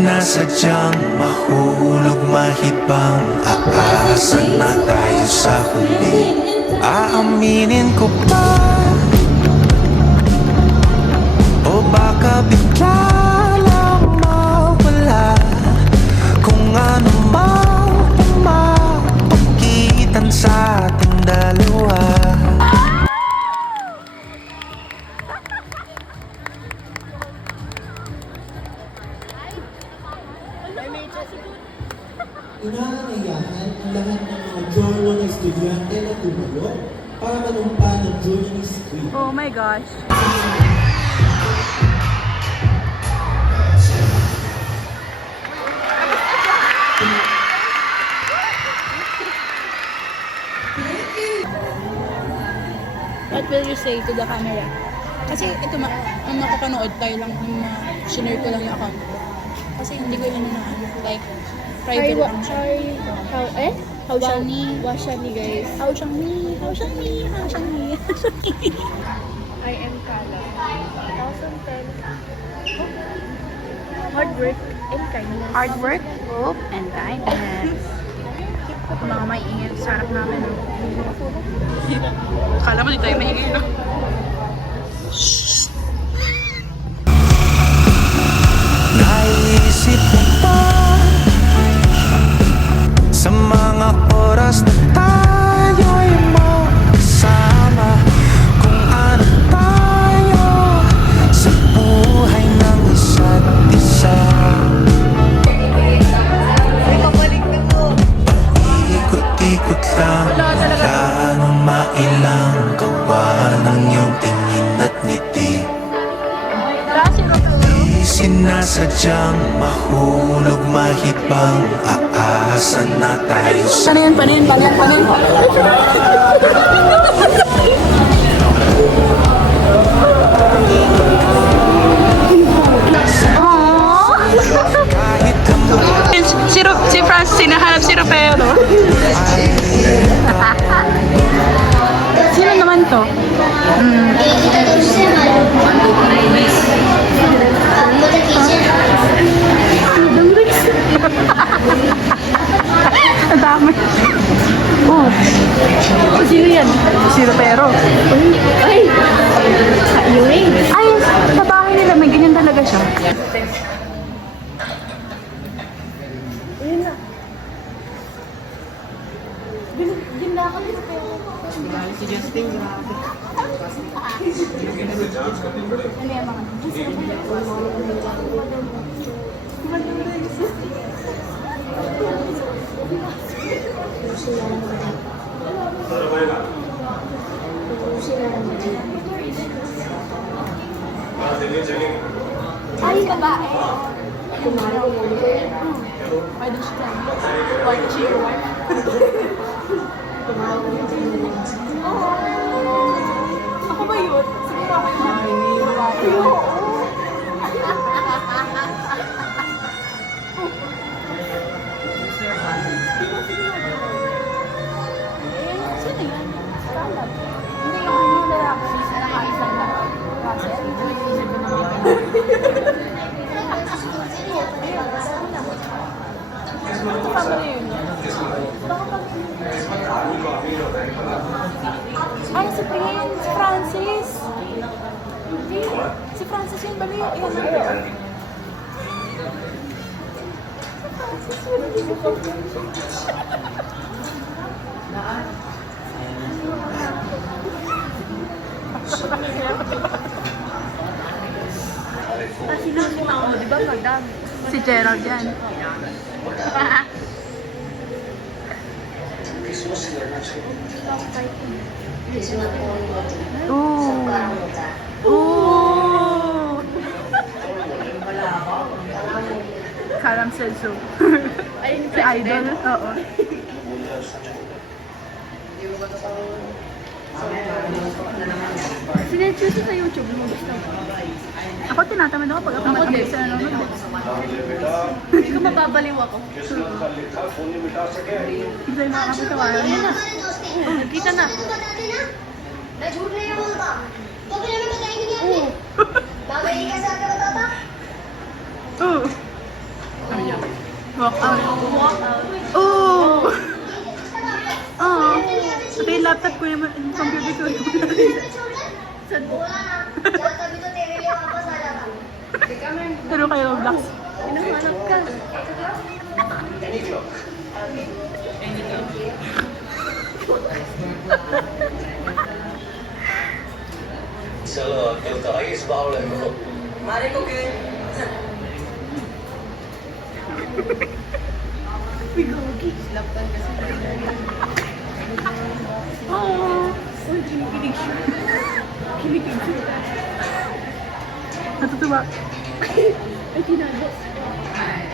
sinasadyang mahulog mahibang. Aasa na tayo sa huli. Aaminin ko pa, o baka bigla lang mawala kung ano mang pumapagitan sa ating dalawa. Inaanyayahan ang lahat ng mga journal na estudyante na tumulong para manumpa ng journalist degree. Oh my gosh. What will you say to the camera? Kasi ito, ang makapanood tayo lang, yung sinare ko lang yung account ko. Kasi hindi ko yun na, like, private lang siya. How Shani guys. How Shani. I am Kala. 2010. Hard work and kindness. Hard work, hope, and kindness. Mga maingay sa harap namin. Akala mo di tayo maingay, no? Naisip mo pa sa mga oras na tayo'y magkasama, kung ano tayo sa buhay ng isa't isa. Ikot-ikot lang, gaano mailang gawa ng iyong tingin at ngiti. Di sinasadyang mahulog mahibang. Aasa na tayo sa Panin. kahit Si Francis, sinahanap si Ropero. Sino naman to? Ang dami. Oh. Sino yan? Si Ropero. Ay! Yun Ay, sa bahay nila may ganyan talaga siya. Ayun na. Ganda ka dito pero. Si Justin, grabe. Ano yung mga? Ay, babae. Kumara mo. Why did she tell me? Why did she your wife? Ako ba yun? Sige pa ako yun. Sino yan? Kalab. Hindi yung lalaki na nakaisang lang. Kasi nag-isip ko naman. Family yun. Ano si Prince? Francis? Hindi. Si Francis yun. Bali, iyan na yun. Si Francis yun. Sino si Mama mo? Di ba magdami? Si Gerald yan. Ooh. Karam said so. Si Idol. Oo. Sinechoose sa YouTube mo. Gusto mo? Ako tinatamad ako pag ako din. sa nanonood. Hindi ko mababaliw ako. Hindi na ako tawaran. Ayun na. Oh, nagkita na. मैं झूठ नहीं बोलता तो फिर हमें बताएंगे नहीं Oo. बाबा ये कैसे आके बताता Oo. Walk out. Oh! Oh! Pati yung laptop ko naman, yung computer ko. तभी तो तेरे लिए वापस आ जाता Pero kayo, Roblox. Hinahanap ka. चलो अब्दुल तो आई इस बावले को Oh! Kinikilig siya. Kinikilig siya. Natutuwa. Ay, tinago.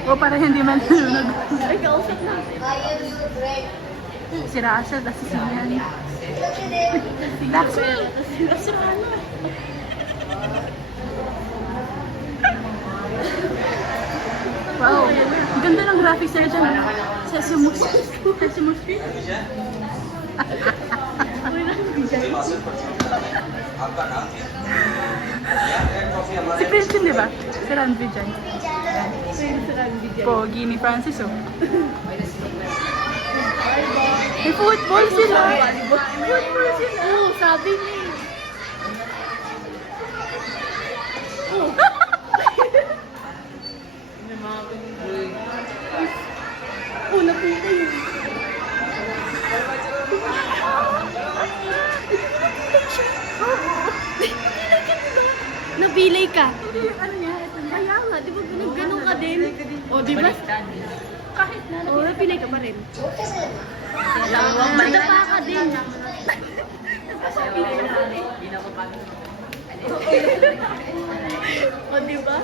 O para hindi man nalunod. Ay, kausap natin. आइए दूर break Si Rachel, tapos si Sian. लक्ष्य दे Laxmi! Si Rana. Wow! Ang ganda ng graphics nila dyan. Sesame Street. Sesame Street. Si Prince yun, di ba? Si Ranvi dyan. Si Randy dyan. Pogi ni Francis, oh. May football sila. Football sila. Oo, sabi niya. Oo. Oo, napita yun. Nabilay ka. Ano niya? Ito niya. Kaya nga, di ba ganun ka din? O, di ba? Kahit na. O, napilay ka pa rin. कैसे Nadapa ka din. O, di ba?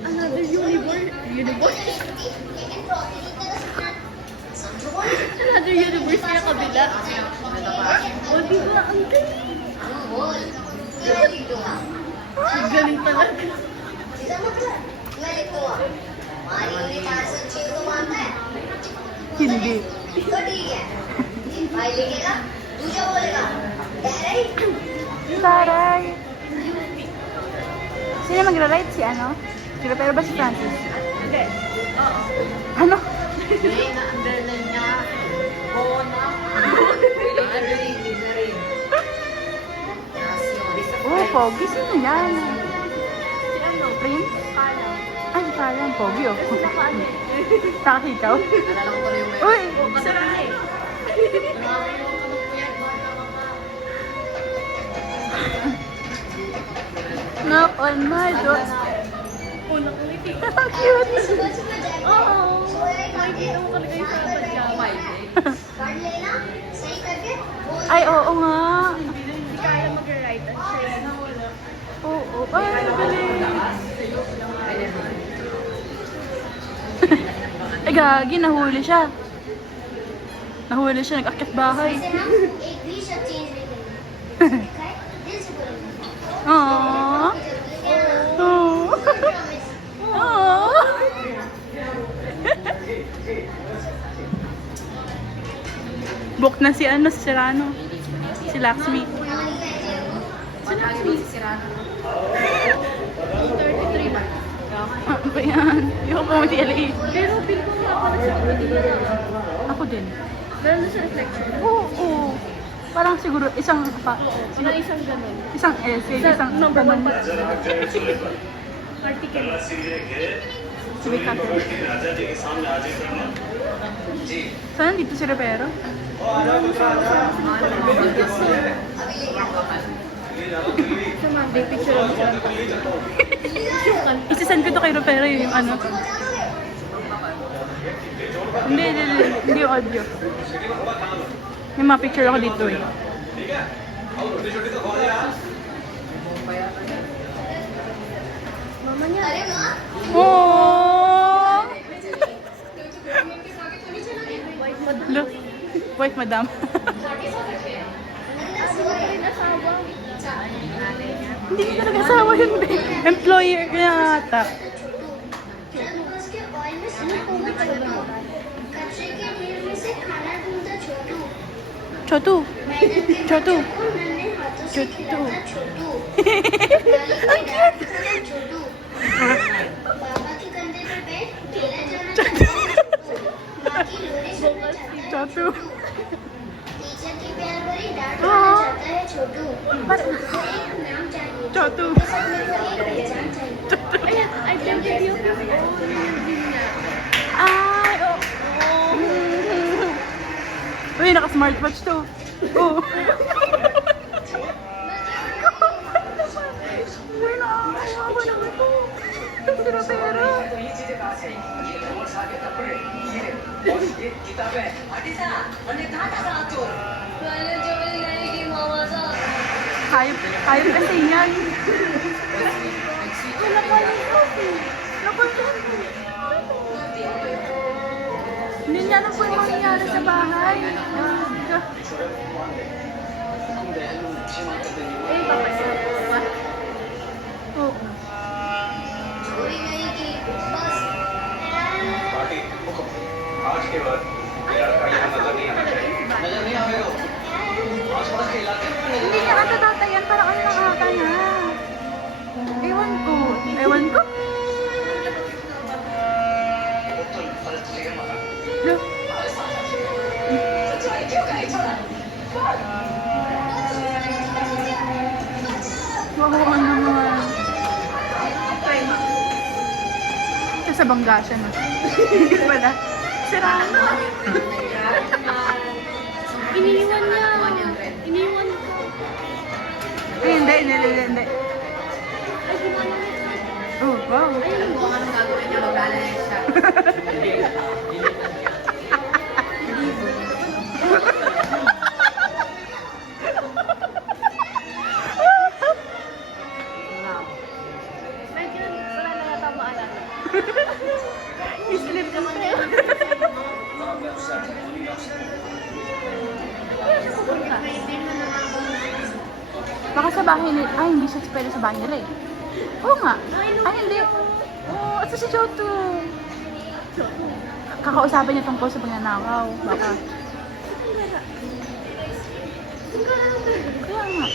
Another universe. Universe? Another universe na kabila. O, di ba? Ang galing. बोल मैं लिख दूंगा Ang galing talaga. सीधा मतलब मैं लिख दूंगा हमारी यूनिट 506 को मानता है Hindi. तो ठीक है भाई लिखेगा दूसरा बोलेगा diary Taray! Sino magra-write? Si ano? Si Pero ba si Francis? Hindi. Oo. Ano? Na-underline niya. Oo na. Oh, Pogi. Sino yan? Si ano? Prince? Kala. Ay, parang Pogi, oh. Kasi nakaano eh. Takikaw? Uy! Masarap eh. Knock on my door. Unang ngiti. Cute! सुबह सुबह जाएगा Oo. सोया ही खा के Makikita mo talaga yung sabat ka. पढ़ लेना सही करके बोल Ay, oo nga. Hindi kaya mag-write at siya yun. Oo. Ay, galing. Eh, gagi. Nahuli siya. Nahuli siya. Nag-akit bahay. से ना एक भी शब्द चेंज नहीं करेंगे लिखा है दिल से बोलेंगे Aww. लेकिन Aww. Promise Aww. Book na si ano, si Serrano. Si Laxmi. Si Lakshmi. 33 ba? Ano ba yan? Yung po LA. Pero feel ko nga pala siya hindi na lang. Ako din. Meron na siya reflection. Oo. Parang siguro isang pa. Na isang ganun. Isang essay, isang number one ganun. pa. Article. Wait natin. Saan nandito si Repero? Sa Monday, picture mo siya. Isasend ko to kay Repero yung ano. Hindi yung audio. May mga picture ako dito eh. Mama niya. अरे माँ Oh! White madam. Look. Wait, madam. Ay, asawa. Hindi ko talaga asawa yun. Employer kaya ata. बस के ऑयल में स्नैक होगा छोटू कचरे के ढेर में से खाना ढूंढता छोटू Chotu. मैडम के छोटू। नन्हे हाथों से छोटू। खिलाता छोटू नाली के डाल छोटू बाबा के कंधे पर बैठ मेला जाना चाहता Chotu. टीचर की प्यार भरी डांट बनाना चाहता है छोटू Par- उसको एक नाम चाहिए Chotu. उसके साथ मेरे को एक पहचान चाहिए Ayan, I tempted you. Oh, yun na. Ay, oh. Uy, naka-smartwatch to. Oh. Uy, nakakawa naman to. Sira pera. Kaya Joel na yung mawasa. Hayop kasi yan. Wala pa rin kasi. Hindi niya alam po yung mangyayari sa bahay. Eh, papasok ko ba? Oh. कोई नहीं की बस बाकी हुक्म आज के बाद मेरा लड़का यहाँ नजर नहीं आना चाहिए नजर नहीं आएगा आसपास के इलाके में नजर Hindi niya ata tatayan para ano nakaka na. Ewan ko. Ewan ko. Look. Oo naman. Sa bangga siya na. Hindi pala. Sira na. Iniwan niya. Iniwan ko. Ay, hindi. Ay, gumana na. Oh, wow. Ayun, kung anong gagawin niya, mag-alala siya. Medyo wala na yata maalala. Islip ka pa. Baka sa bahay nila. Ay, hindi siya pwede sa bahay nila eh. Oo nga. Ay, hindi. Oo, ito si Chotu. Kakausapin niya tungkol sa pagnanakaw. Baka. Kaya nga.